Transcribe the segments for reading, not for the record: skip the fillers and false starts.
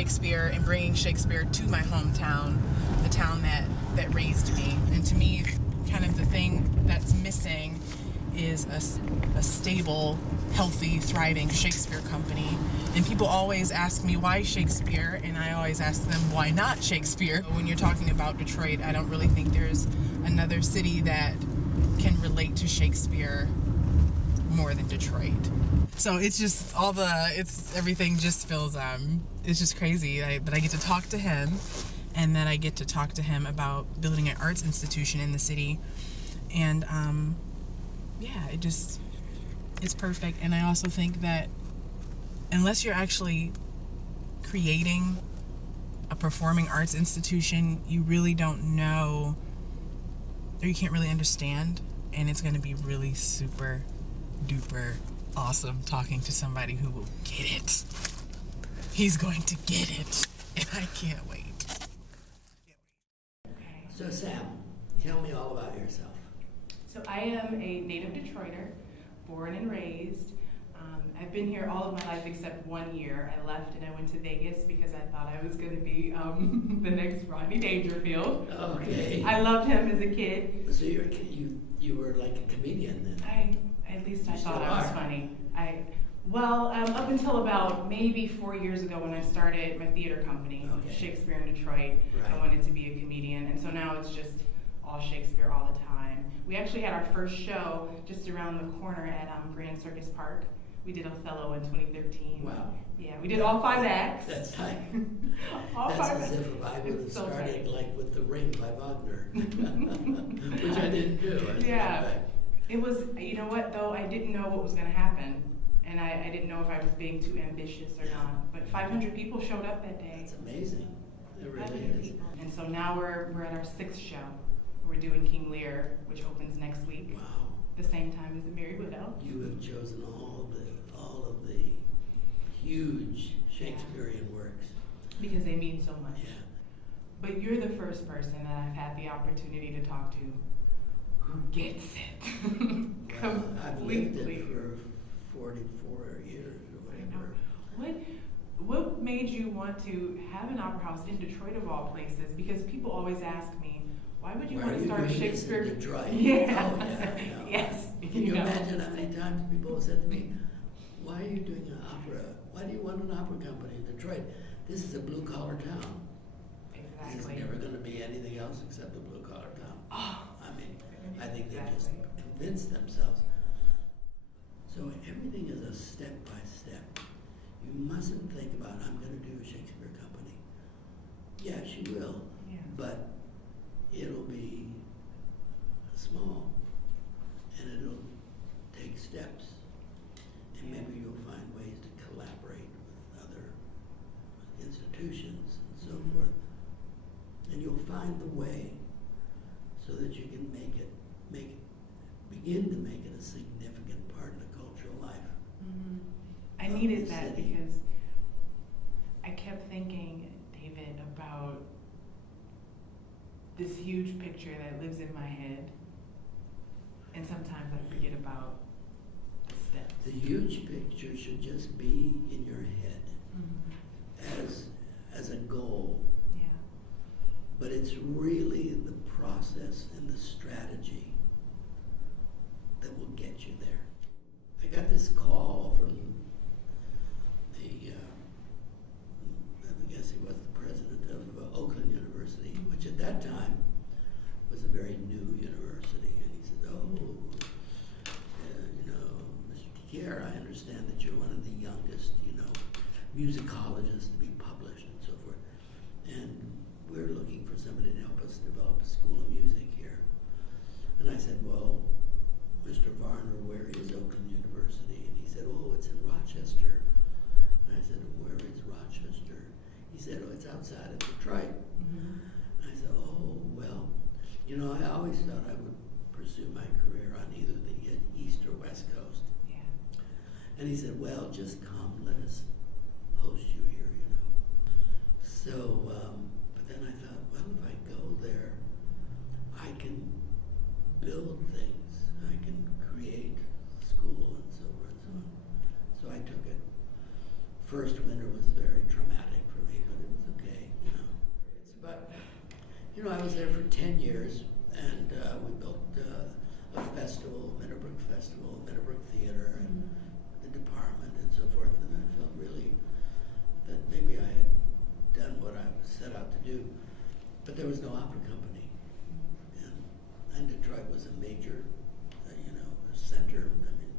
Shakespeare and bringing Shakespeare to my hometown, the town that raised me. And to me, kind of the thing that's missing is a stable, healthy, thriving Shakespeare company. And people always ask me why Shakespeare, and I always ask them why not Shakespeare. When you're talking about Detroit, I don't really think there's another city that can relate to Shakespeare more than Detroit. So it's just everything just feels, it's just crazy that I get to talk to him, and that I get to talk to him about building an arts institution in the city. And yeah, it's perfect. And I also think that unless you're actually creating a performing arts institution, you really don't know, or you can't really understand, and it's going to be really super duper awesome talking to somebody who will get it. He's going to get it, and I can't wait. So Sam, tell me all about yourself. So I am a native Detroiter, born and raised. I've been here all of my life except 1 year. I left and I went to Vegas because I thought I was going to be the next Rodney Dangerfield. Okay. I loved him as a kid. So you were like a comedian then? At least I You thought still I was are. funny. Up until about maybe 4 years ago when I started my theater company, Okay. Shakespeare in Detroit. Right. I wanted to be a comedian, and so now it's just all Shakespeare all the time. We actually had our first show just around the corner at Grand Circus Park. We did Othello in 2013. Wow. Yeah, we did all 5 acts. That's tight. All That's 5 as acts. if I would have It's so started tight. like with The Ring by Wagner, which I didn't do. As a matter of Yeah. fact. It was, you know what, though, I didn't know what was going to happen. And I didn't know if I was being too ambitious or not. But 500 people showed up that day. That's amazing. It really 500 is. people. And so now we're at our 6th show. We're doing King Lear, which opens next week, Wow. the same time as The Merry Widow. You have chosen all of the huge Shakespearean works. Because they mean so much. Yeah. But you're the first person that I've had the opportunity to talk to who gets it. Well, I've lived Completely. it for 44 years or whatever. What made you want to have an opera house in Detroit of all places? Because people always ask me, why would you Why want are to you start a doing this in Shakespeare? Detroit? Yeah. Oh, yeah, I know. Yes. Can you know. imagine how many times people have said to me, why are you doing an opera? Why do you want an opera company in Detroit? This is a blue-collar town. This is Exactly. never going to be anything else except a blue-collar town. Oh. I mean, I think they just Exactly. convinced themselves. So everything is a step by step. You mustn't think about, I'm going to do a Shakespeare company. Yes, you will, Yeah. but it'll be small, and it'll take steps, and maybe you'll find ways to collaborate with other institutions and so forth, and you'll find the way so that you can begin to make it a significant part of the cultural life. Mm-hmm. I of needed the that city. because I kept thinking, David, about this huge picture that lives in my head, and sometimes I forget about the steps. The huge picture should just be in your head Mm-hmm. as a goal, Yeah. but it's really the process and the strategy that will get you there. I got this call from I guess he was the president of Oakland University, which at that time was a very new university, and he said, Mr. DiChiera, I understand that you're one of the youngest, musicologists to be published and so forth, and we're looking for somebody to help us develop a school of music here. And I said, well, Mr. Varner, where is Oakland University? And he said, oh, it's in Rochester. And I said, where is Rochester? He said, oh, it's outside of Detroit. Mm-hmm. And I said, oh, well, I always thought I would pursue my career on either the East or West Coast. Yeah. And he said, well, just come, let us host you here, So, but then I thought, well, if I go there, I can build things. I can create school and so forth and so on. So I took it. First winter was very traumatic for me, but You know, I was there for 10 years, and we built a festival, Meadowbrook Festival, Meadowbrook Theater, and the department, and so forth. And I felt really that maybe I had done what I was set out to do, but there was no opera company, and Detroit was a major, center. I mean,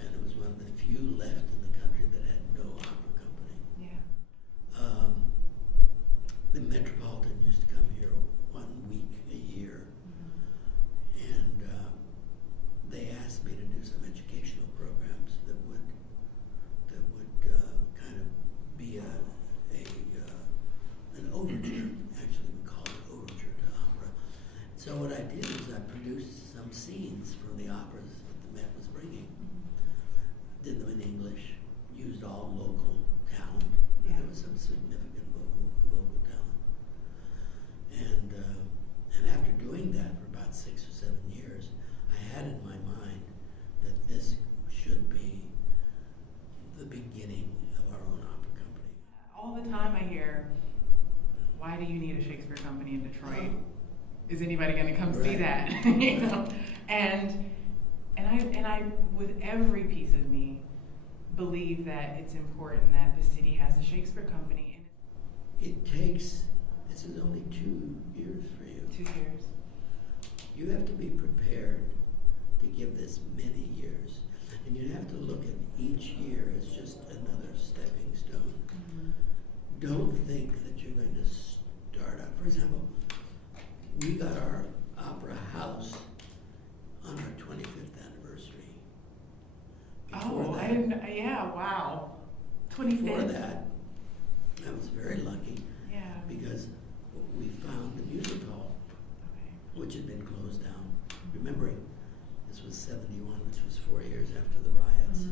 and it was one of the few left in the country that had no opera company. Yeah. The Metropolitan used to come here 1 week a year, and they asked me to do some educational programs that would kind of be an overture. Actually, we called it overture to opera. So what I did is I produced some scenes from the operas that the Met was bringing. Did them in English. Used all local talent. Yeah. There was some significant vocal talent. And after doing that for about 6 or 7 years, I had in my mind that this should be the beginning of our own opera company. All the time I hear, why do you need a Shakespeare company in Detroit? Is anybody going to come see that? You know, and I, with every piece of me, believe that it's important that the city has a Shakespeare company. It takes. This is only 2 years for you. 2 years. You have to be prepared to give this many years, and you have to look at each year as just another stepping stone. Don't think that you're going to start out. For example, we got our opera house on our 25th anniversary. Before I didn't. Yeah, wow. 25th. Before that, I was very lucky. Yeah. Because we found the music hall, which had been closed down. Remembering this was 71, which was 4 years after the riots.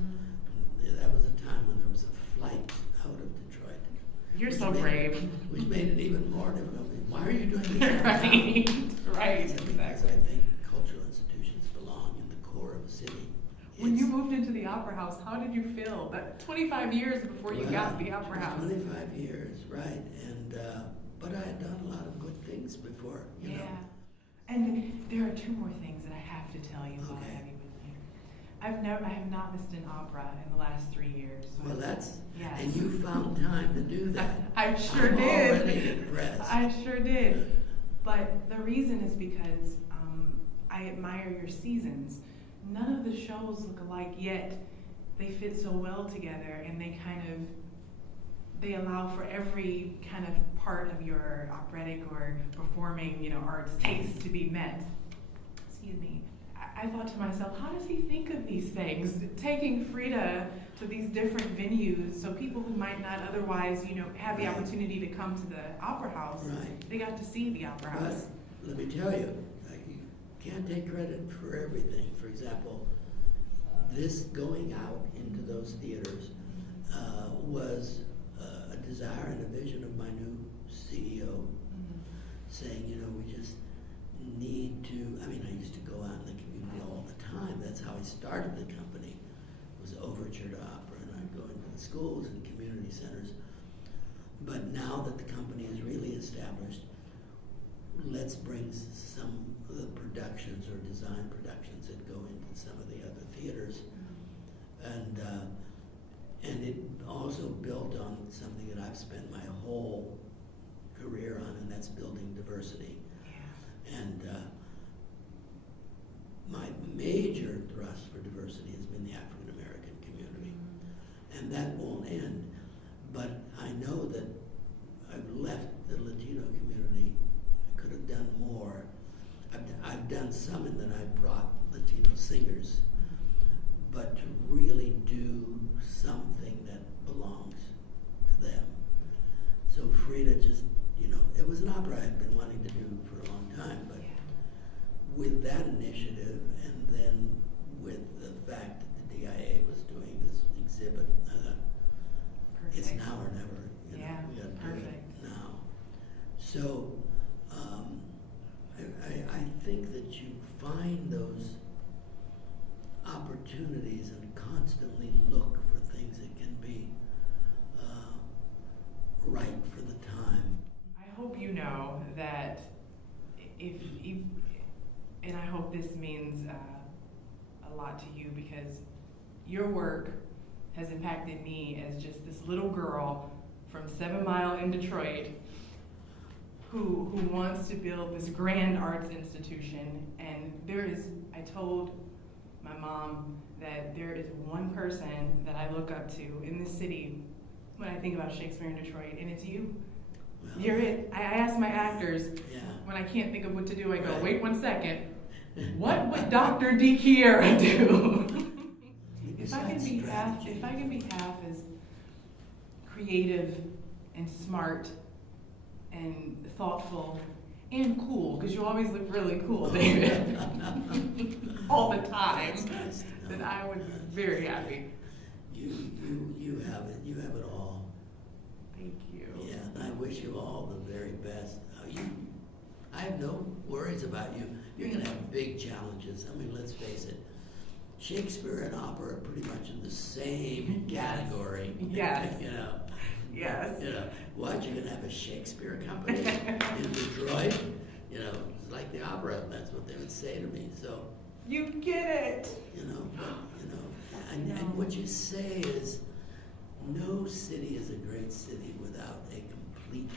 That was a time when there was a flight out of Detroit. You're so brave. Which made it even more difficult. Why are you doing this? Right. Right. Because I think cultural institutions belong in the core of a city. When you moved into the Opera House, how did you feel? That 25 years before you got the Opera House. 25 years, right. And but I had done a lot of good things before, you know. And there are 2 more things that I have to tell you while I have you with me. I have not missed an opera in the last 3 years. So Well, that's, yes. and you found time to do that. I sure I'm did. already impressed. I sure did. But the reason is because I admire your seasons. None of the shows look alike, yet they fit so well together, and they allow for every kind of part of your operatic or performing, arts taste to be met. Excuse me. I thought to myself, how does he think of these things? Taking Frida to these different venues, so people who might not otherwise, have the opportunity to come to the Opera House, they got to see the Opera House. But let me tell you, you can't take credit for everything. For example, this going out into those theaters was a desire and a vision of my new CEO, saying, we just need to, I used to go out in the community all the time. That's how I started the company, was overture to opera, and I'd go into the schools and community centers. But now that the company is really established, let's bring some of the productions or design productions that go into some of the other theaters. And it also built on something that I've spent my whole career on, and that's building diversity. And my major thrust for diversity has been the African American community. And that won't end. But I know that I've left the Latino community. I could have done more. I've done some in that I brought Latino singers, but to really do something that belongs to them. So Frida just, it was an opera I had been wanting to do for a long time, but with that initiative, and then with the fact that the DIA was doing this exhibit, it's now or never. We got to do it now. So I think that you find those opportunities and constantly look for things that can be right for the time. I hope you know that of this means a lot to you, because your work has impacted me as just this little girl from 7 Mile in Detroit who wants to build this grand arts institution. And I told my mom that there is one person that I look up to in this city when I think about Shakespeare in Detroit, and it's you. Well, You're it. I ask my actors, yeah. when I can't think of what to do, I go, Right. wait 1 second. What would Dr. DiChiera do? If I can be half as creative and smart and thoughtful and cool, because you always look really cool, David, all the time, That's nice to know. then I would be very happy. You have it. You have it all. Thank you. Yeah, and I wish you all the very best. I have no worries about you. You're going to have big challenges. I mean, let's face it. Shakespeare and opera are pretty much in the same category. Yes. You know. Yes. You know, what, you're going to have a Shakespeare company in Detroit? You know, it's like the opera. That's what they would say to me. So, You get it. you know, and what you say is, no city is a great city without a complete